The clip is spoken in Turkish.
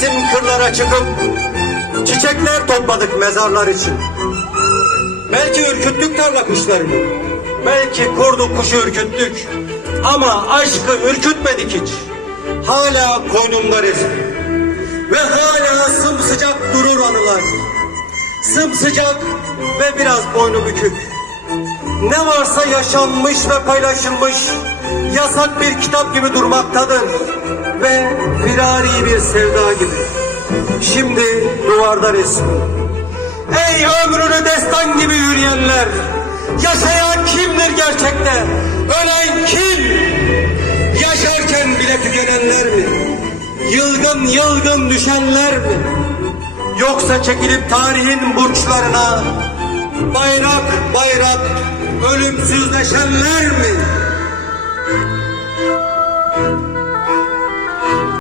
mevsim kırlara çıkıp çiçekler topladık mezarlar için. Belki ürküttük tarla kuşlarını. Belki kurdu kuşu ürküttük. Ama aşkı ürkütmedik hiç. Hala koynumda resmi. Ve hala sımsıcak durur anılar. Sımsıcak ve biraz boynu bükük. Ne varsa yaşanmış ve paylaşılmış yasak bir kitap gibi durmaktadır. Ve firari bir sevda gibi. Şimdi duvarda resmi. Ey ömrünü destan gibi yürüyenler! Yaşayan kimdir gerçekte? Ölen kim? Yaşarken bile tükenenler mi? Yılgın yılgın düşenler mi? Yoksa çekilip tarihin burçlarına bayrak bayrak ölümsüzleşenler mi?